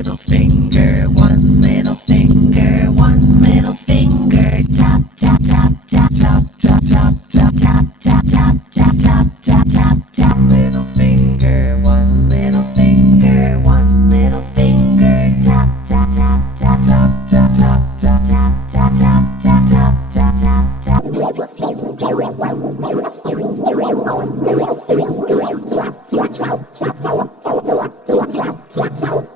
little finger, one little finger, one little finger. Tap tap tap tap tap tap tap tap tap tap tap tap tap tap tap tap. Little finger, one little finger, one little finger. Tap tap tap tap tap tap tap tap tap tap tap tap tap tap tap.